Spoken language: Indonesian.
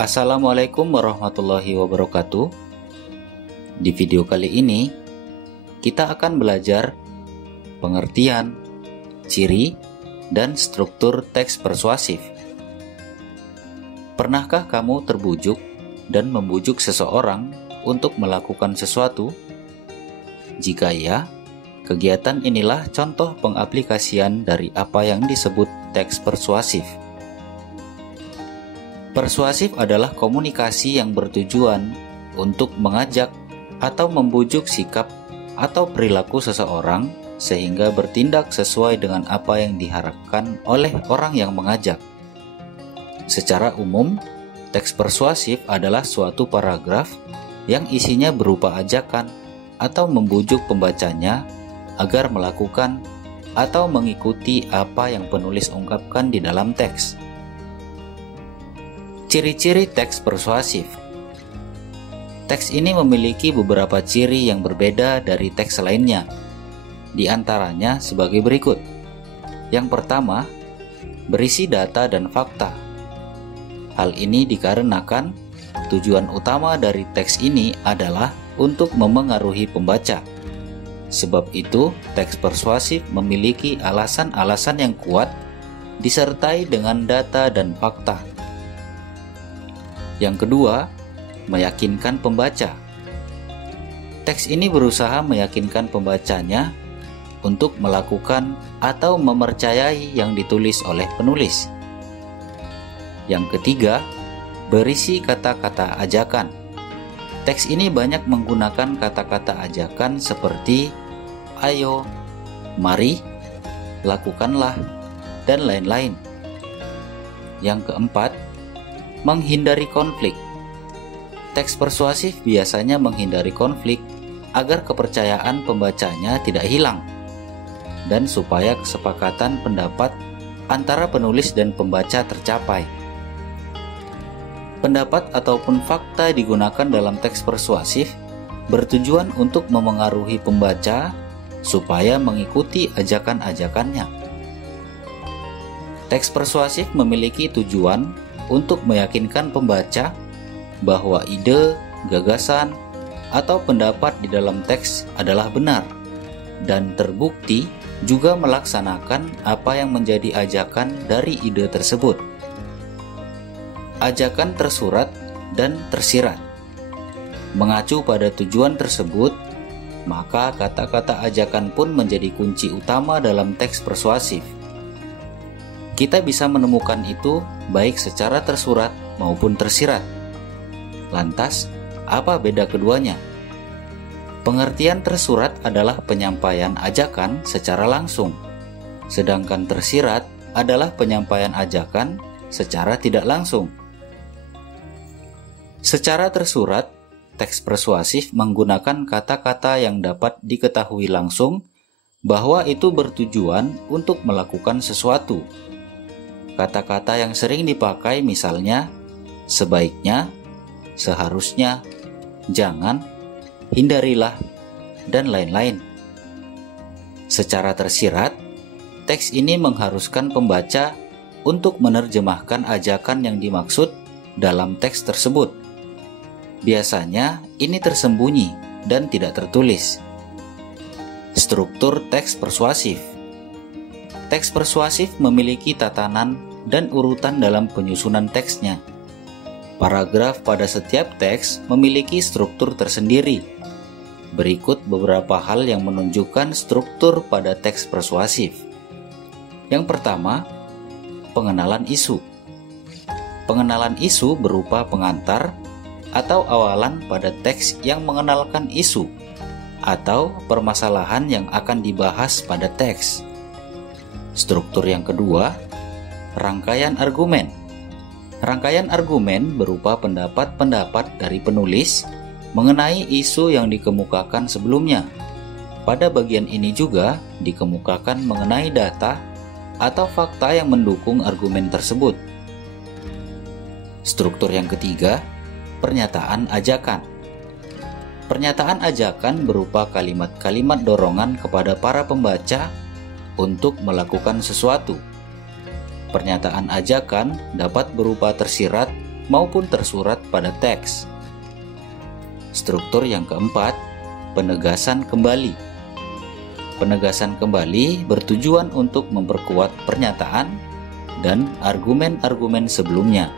Assalamualaikum warahmatullahi wabarakatuh. Di video kali ini, kita akan belajar pengertian, ciri, dan struktur teks persuasif. Pernahkah kamu terbujuk dan membujuk seseorang untuk melakukan sesuatu? Jika iya, kegiatan inilah contoh pengaplikasian dari apa yang disebut teks persuasif. Persuasif adalah komunikasi yang bertujuan untuk mengajak atau membujuk sikap atau perilaku seseorang sehingga bertindak sesuai dengan apa yang diharapkan oleh orang yang mengajak. Secara umum, teks persuasif adalah suatu paragraf yang isinya berupa ajakan atau membujuk pembacanya agar melakukan atau mengikuti apa yang penulis ungkapkan di dalam teks. Ciri-ciri teks persuasif. Teks ini memiliki beberapa ciri yang berbeda dari teks lainnya. Di antaranya sebagai berikut. Yang pertama, berisi data dan fakta. Hal ini dikarenakan tujuan utama dari teks ini adalah untuk memengaruhi pembaca. Sebab itu, teks persuasif memiliki alasan-alasan yang kuat disertai dengan data dan fakta. Yang kedua, meyakinkan pembaca. Teks ini berusaha meyakinkan pembacanya untuk melakukan atau mempercayai yang ditulis oleh penulis. Yang ketiga, berisi kata-kata ajakan. Teks ini banyak menggunakan kata-kata ajakan seperti ayo, mari, lakukanlah, dan lain-lain. Yang keempat, menghindari konflik. Teks persuasif biasanya menghindari konflik agar kepercayaan pembacanya tidak hilang dan supaya kesepakatan pendapat antara penulis dan pembaca tercapai. Pendapat ataupun fakta digunakan dalam teks persuasif bertujuan untuk memengaruhi pembaca supaya mengikuti ajakan-ajakannya. Teks persuasif memiliki tujuan untuk meyakinkan pembaca bahwa ide, gagasan, atau pendapat di dalam teks adalah benar dan terbukti juga melaksanakan apa yang menjadi ajakan dari ide tersebut. Ajakan tersurat dan tersirat. Mengacu pada tujuan tersebut, maka kata-kata ajakan pun menjadi kunci utama dalam teks persuasif. Kita bisa menemukan itu baik secara tersurat maupun tersirat. Lantas, apa beda keduanya? Pengertian tersurat adalah penyampaian ajakan secara langsung, sedangkan tersirat adalah penyampaian ajakan secara tidak langsung. Secara tersurat, teks persuasif menggunakan kata-kata yang dapat diketahui langsung bahwa itu bertujuan untuk melakukan sesuatu. Kata-kata yang sering dipakai misalnya sebaiknya, seharusnya, jangan, hindarilah, dan lain-lain. Secara tersirat, teks ini mengharuskan pembaca untuk menerjemahkan ajakan yang dimaksud dalam teks tersebut. Biasanya ini tersembunyi dan tidak tertulis. Struktur teks persuasif. Teks persuasif memiliki tatanan dan urutan dalam penyusunan teksnya. Paragraf pada setiap teks memiliki struktur tersendiri. Berikut beberapa hal yang menunjukkan struktur pada teks persuasif. Yang pertama, pengenalan isu. Pengenalan isu berupa pengantar atau awalan pada teks yang mengenalkan isu atau permasalahan yang akan dibahas pada teks. Struktur yang kedua, rangkaian argumen. Rangkaian argumen berupa pendapat-pendapat dari penulis mengenai isu yang dikemukakan sebelumnya. Pada bagian ini juga dikemukakan mengenai data atau fakta yang mendukung argumen tersebut. Struktur yang ketiga, pernyataan ajakan. Pernyataan ajakan berupa kalimat-kalimat dorongan kepada para pembaca untuk melakukan sesuatu. Pernyataan ajakan dapat berupa tersirat maupun tersurat pada teks. Struktur yang keempat, penegasan kembali. Penegasan kembali bertujuan untuk memperkuat pernyataan dan argumen-argumen sebelumnya.